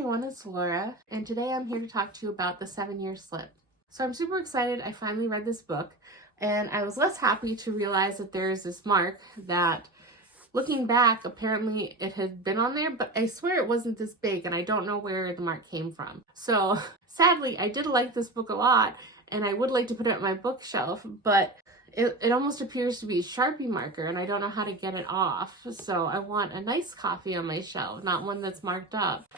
everyone, it's Laura, and today I'm here to talk to you about The 7-Year Slip. So I'm super excited. I finally read this book, and I was less happy to realize that there's this mark that, looking back, apparently it had been on there, but I swear it wasn't this big, and I don't know where the mark came from. So sadly, I did like this book a lot, and I would like to put it on my bookshelf, but it almost appears to be a Sharpie marker, and I don't know how to get it off. So I want a nice copy on my shelf, not one that's marked up.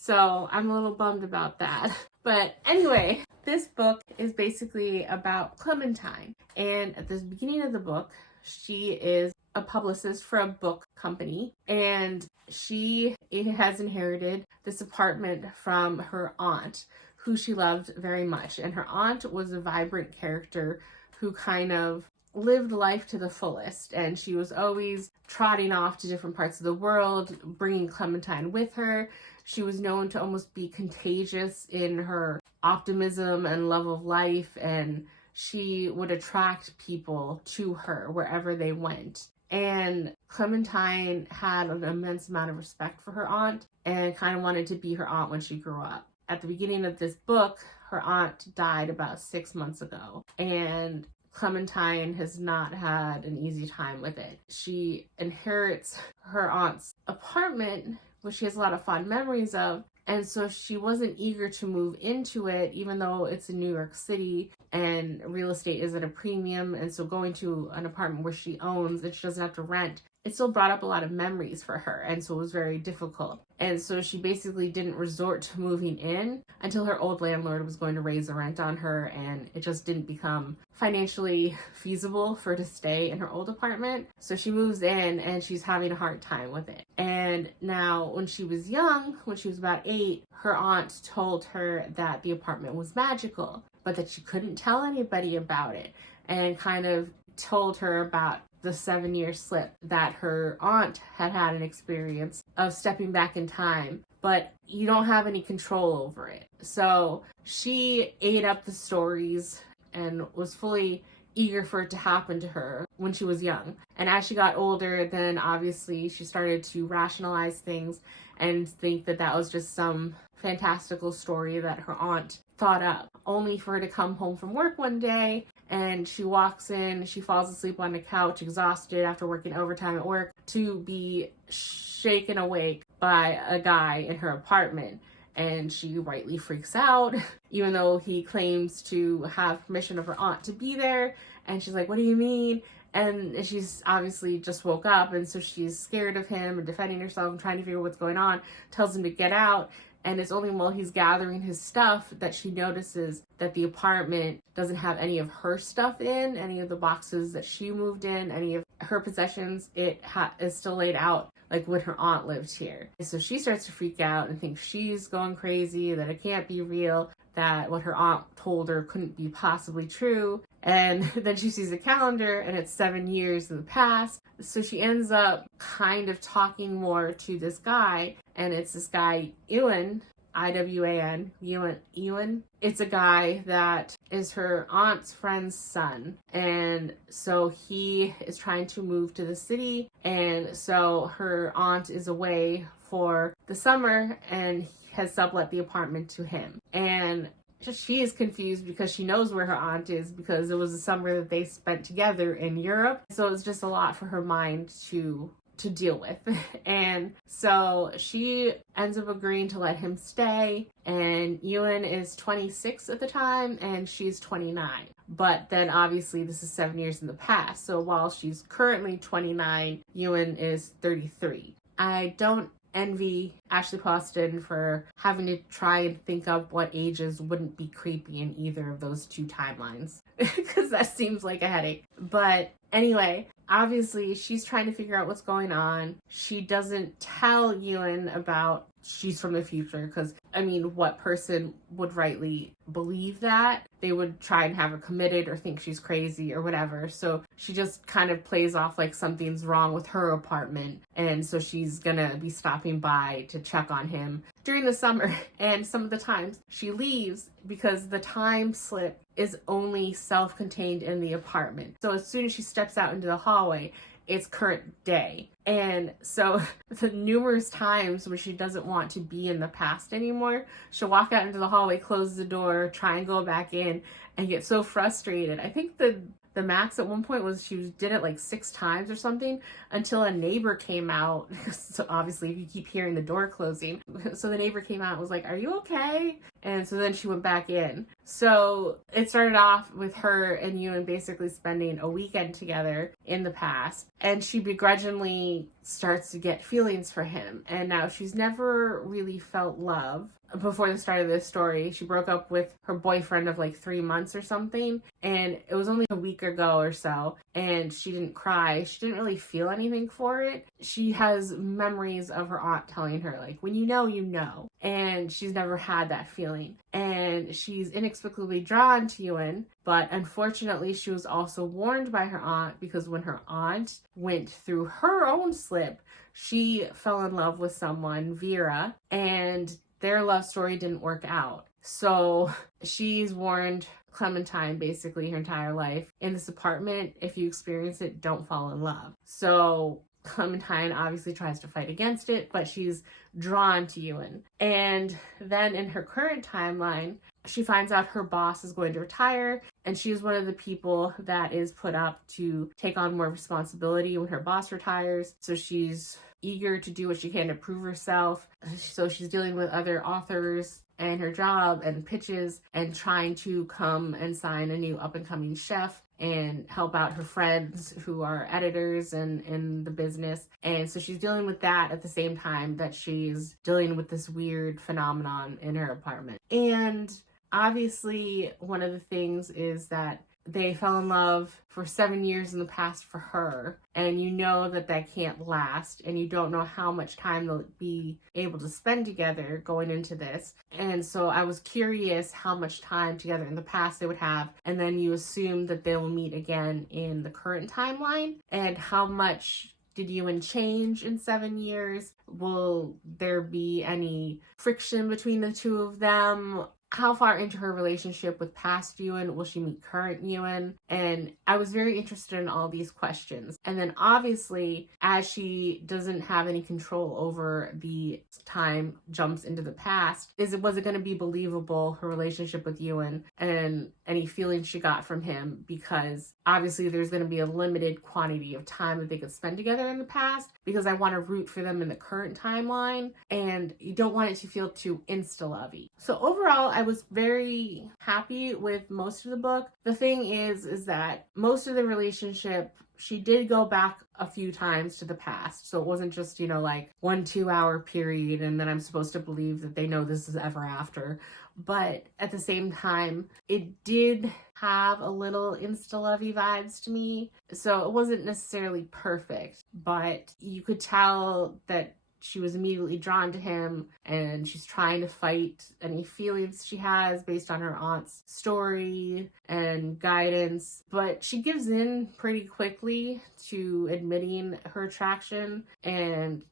So I'm a little bummed about that. But anyway, this book is basically about Clementine. And at the beginning of the book, she is a publicist for a book company, and she has inherited this apartment from her aunt, who she loved very much. And her aunt was a vibrant character who kind of lived life to the fullest, and she was always trotting off to different parts of the world, bringing Clementine with her. She was known to almost be contagious in her optimism and love of life, and she would attract people to her wherever they went. And Clementine had an immense amount of respect for her aunt and kind of wanted to be her aunt when she grew up. At the beginning of this book, her aunt died about 6 months ago, and Clementine has not had an easy time with it. She inherits her aunt's apartment, which she has a lot of fond memories of, and so she wasn't eager to move into it, even though it's in New York City and real estate is at a premium, and so going to an apartment where she owns and she doesn't have to rent, it still brought up a lot of memories for her, and so it was very difficult. And so she basically didn't resort to moving in until her old landlord was going to raise the rent on her, and it just didn't become financially feasible for her to stay in her old apartment. So she moves in, and she's having a hard time with it. And now, when she was young, when she was about 8, her aunt told her that the apartment was magical, but that she couldn't tell anybody about it, and kind of told her about the 7-year slip, that her aunt had had an experience of stepping back in time, but you don't have any control over it. So she ate up the stories and was fully eager for it to happen to her when she was young. And as she got older, then obviously she started to rationalize things and think that that was just some fantastical story that her aunt thought up, only for her to come home from work one day, and she walks in, she falls asleep on the couch, exhausted after working overtime at work, to be shaken awake by a guy in her apartment. And she rightly freaks out, even though he claims to have permission of her aunt to be there. And she's like, "What do you mean?" And she's obviously just woke up, and so she's scared of him and defending herself and trying to figure out what's going on, tells him to get out. And it's only while he's gathering his stuff that she notices that the apartment doesn't have any of her stuff in, any of the boxes that she moved in, any of her possessions. It is still laid out like when her aunt lived here. So she starts to freak out and think she's going crazy, that it can't be real, that what her aunt told her couldn't be possibly true. And then she sees a calendar, and it's 7 years in the past. So she ends up kind of talking more to this guy, and it's this guy, Ewan, I-W-A-N, Ewan. It's a guy that is her aunt's friend's son. And so he is trying to move to the city, and so her aunt is away for the summer and has sublet the apartment to him. And she is confused because she knows where her aunt is, because it was the summer that they spent together in Europe. So it's just a lot for her mind to deal with. And so she ends up agreeing to let him stay. And Ewan is 26 at the time, and she's 29. But then obviously this is 7 years in the past. So while she's currently 29, Ewan is 33. I don't envy Ashley Poston for having to try and think up what ages wouldn't be creepy in either of those two timelines, because that seems like a headache. But anyway, obviously she's trying to figure out what's going on. She doesn't tell Ewan about she's from the future, because I mean, what person would rightly believe that? They would try and have her committed or think she's crazy or whatever. So she just kind of plays off like something's wrong with her apartment, and so she's gonna be stopping by to check on him during the summer. And some of the times she leaves because the time slip is only self-contained in the apartment. So as soon as she steps out into the hallway, it's current day. And so the numerous times when she doesn't want to be in the past anymore, she'll walk out into the hallway, close the door, try and go back in, and get so frustrated. I think the max at one point was she did it like 6 times or something, until a neighbor came out. So obviously if you keep hearing the door closing, so the neighbor came out and was like, "Are you okay?" And so then she went back in. So it started off with her and Ewan basically spending a weekend together in the past, and she begrudgingly starts to get feelings for him. And now she's never really felt love. Before the start of this story, she broke up with her boyfriend of like 3 months or something, and it was only a week ago or so, and she didn't cry. She didn't really feel anything for it. She has memories of her aunt telling her, like, when you know, you know, and she's never had that feeling. And she's inexplicably drawn to Ewan, but unfortunately she was also warned by her aunt, because when her aunt went through her own slip, she fell in love with someone, Vera, and their love story didn't work out. So she's warned Clementine basically her entire life, in this apartment, if you experience it, don't fall in love. So Clementine obviously tries to fight against it, but she's drawn to Ewan. And then in her current timeline, she finds out her boss is going to retire, and she's one of the people that is put up to take on more responsibility when her boss retires. So she's eager to do what she can to prove herself. So she's dealing with other authors and her job and pitches, and trying to come and sign a new up-and-coming chef and help out her friends who are editors and in the business. And so she's dealing with that at the same time that she's dealing with this weird phenomenon in her apartment. And obviously one of the things is that they fell in love for 7 years in the past for her, and you know that that can't last, and you don't know how much time they'll be able to spend together going into this. And so I was curious how much time together in the past they would have, and then you assume that they will meet again in the current timeline, and how much did Ewan change in 7 years? Will there be any friction between the two of them? How far into her relationship with past Ewan will she meet current Ewan? And I was very interested in all these questions. And then obviously, as she doesn't have any control over the time jumps into the past, was it going to be believable, her relationship with Ewan and any feelings she got from him? Because obviously there's going to be a limited quantity of time that they could spend together in the past, because I want to root for them in the current timeline, and you don't want it to feel too insta-lovey. So overall, I was very happy with most of the book. The thing is that most of the relationship, she did go back a few times to the past. So it wasn't just, like 1-2 hour period and then I'm supposed to believe that they know this is ever after. But at the same time, it did have a little insta-lovey vibes to me. So it wasn't necessarily perfect, but you could tell that she was immediately drawn to him, and she's trying to fight any feelings she has based on her aunt's story and guidance. But she gives in pretty quickly to admitting her attraction and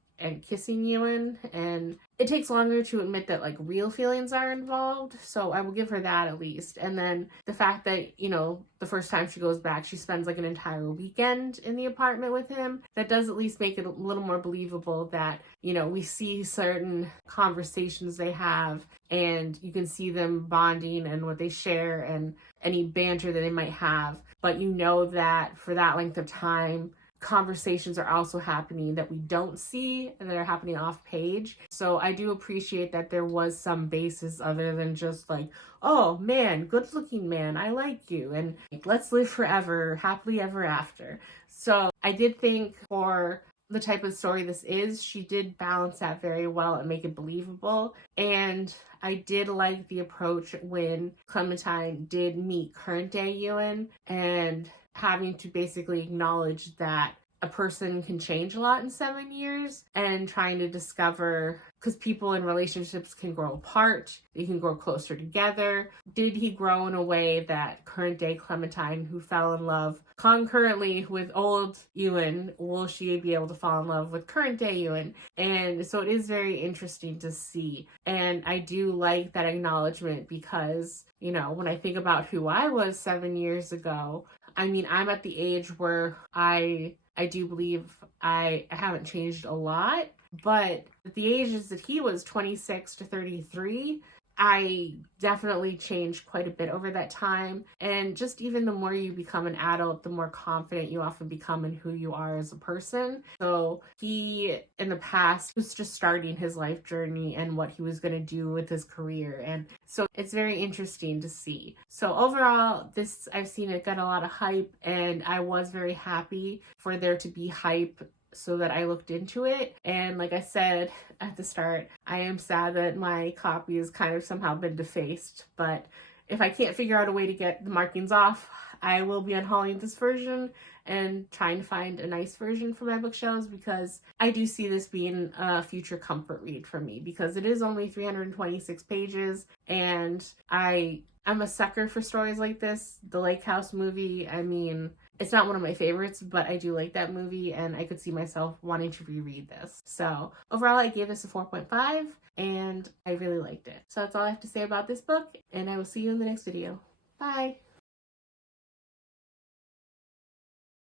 kissing Ewan, and it takes longer to admit that like real feelings are involved, so I will give her that at least. And then the fact that, the first time she goes back, she spends like an entire weekend in the apartment with him, that does at least make it a little more believable that, we see certain conversations they have, and you can see them bonding and what they share and any banter that they might have, but that for that length of time, conversations are also happening that we don't see and that are happening off page. So I do appreciate that there was some basis other than just like, oh man, good looking man, I like you, and let's live forever, happily ever after. So I did think for the type of story this is, she did balance that very well and make it believable. And I did like the approach when Clementine did meet current day Ewan, and having to basically acknowledge that a person can change a lot in 7 years, and trying to discover, because people in relationships can grow apart, they can grow closer together. Did he grow in a way that current day Clementine, who fell in love concurrently with old Ewan, will she be able to fall in love with current day Ewan? And so it is very interesting to see. And I do like that acknowledgement, because, when I think about who I was 7 years ago, I'm at the age where I I do believe I haven't changed a lot, but at the ages that he was, 26 to 33, I definitely changed quite a bit over that time. And just even the more you become an adult, the more confident you often become in who you are as a person. So he, in the past, was just starting his life journey and what he was going to do with his career. And so it's very interesting to see. So overall, this, I've seen it got a lot of hype, and I was very happy for there to be hype so that I looked into it. And like I said at the start, I am sad that my copy has kind of somehow been defaced, but if I can't figure out a way to get the markings off, I will be unhauling this version and trying to find a nice version for my bookshelves, because I do see this being a future comfort read for me, because it is only 326 pages, and I'm a sucker for stories like this. The Lake House movie, I mean, it's not one of my favorites, but I do like that movie, and I could see myself wanting to reread this. So overall, I gave this a 4.5, and I really liked it. So that's all I have to say about this book, and I will see you in the next video. Bye!